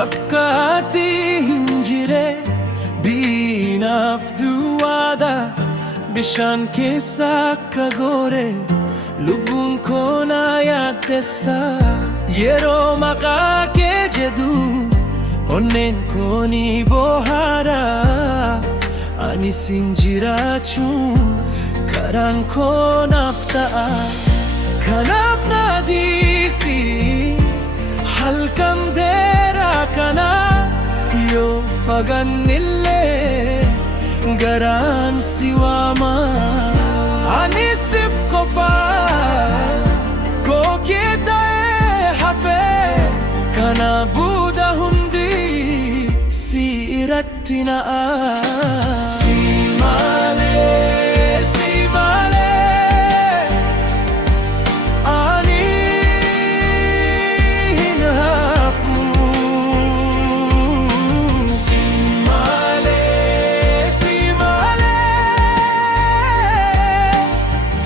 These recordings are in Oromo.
Fakkaatti hin jire biinaaf duwwaadha. Bishaan keessa akka goore lubbuun koo na yaaddessa. Yeroo maqaa kee jedhu onneen koo ni bohaara. Ani sin jiraachuun karaan koo naaf ta'a. Kanaaf na dhiisi halkan dheeraa kana. Yoo fagannillee garaan si waama. Ani siif qofaa koo kee ta'ee hafee. Kana booda hundi si irratti na'a. Si malee, si malee ani hin hafu. Si malee, si malee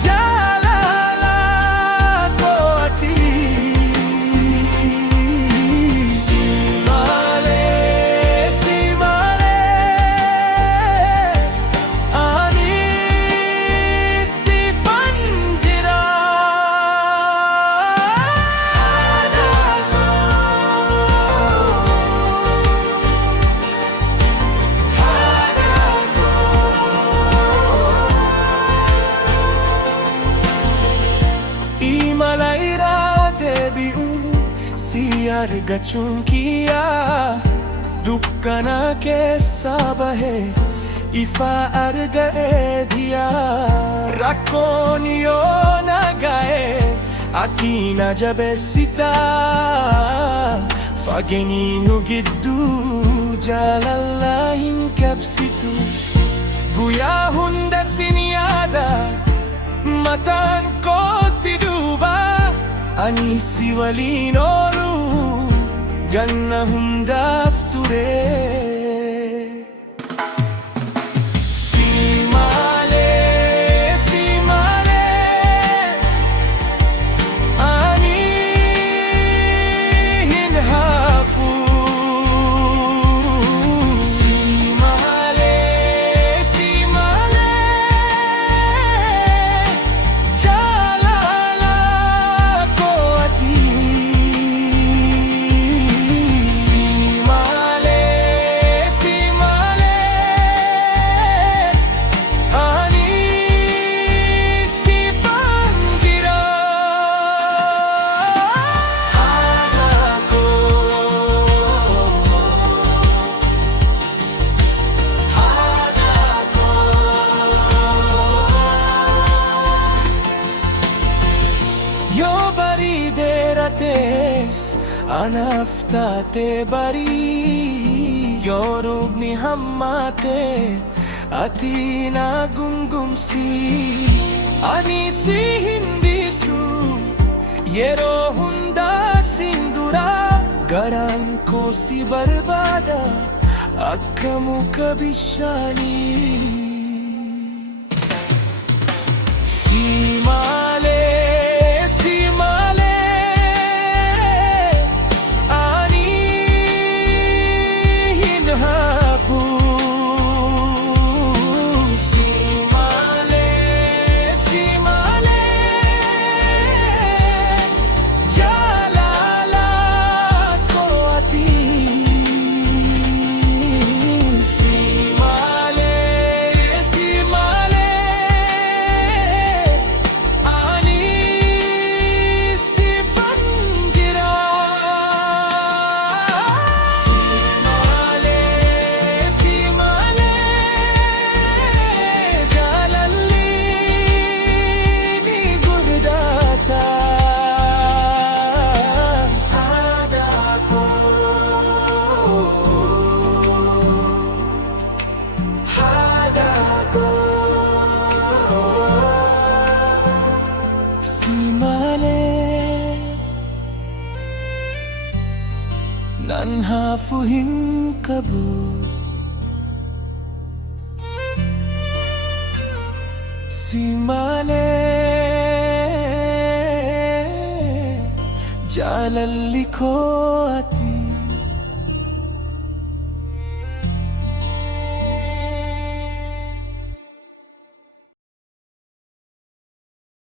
jaalala koo ati. Si malee, si malee ani siifan jira. Imala irraa deebi'u si argachuun kiyya. Dukkana keessa bahee ifa arga'ee diya. Rakkoon yoo na ga'e ati na jabeessita. Fageenyi nu gidduu jaalala hin qabsitu. Guyyaa hunda sin yaada mataan koo si duuba. Ani si waliin oolu ganna hundaaf ture. Si malee, si malee ani hin hafu. Si malee, si malee jaalala koo ati. Si malee, si malee ani siifan jira. Haadha koo, haadha koo. Yoo barii dheerates anaaf taate barii. Yoo roobni hammaate ati na gungumsi. Ani si hin dhiisu yeroo hundaa sin dura. Garaan koo si barbaada akka muka bishaanii. Si malee, si malee ani hin hafu. Si malee, si malee jaalala koo ati. Si malee, si malee ani siifan jira. Si malee, si malee jaalalli ni guddaata. Haadha koo, haadha koo. Si malee nan hafu hin qabu. Si malee jaalalli koo ati.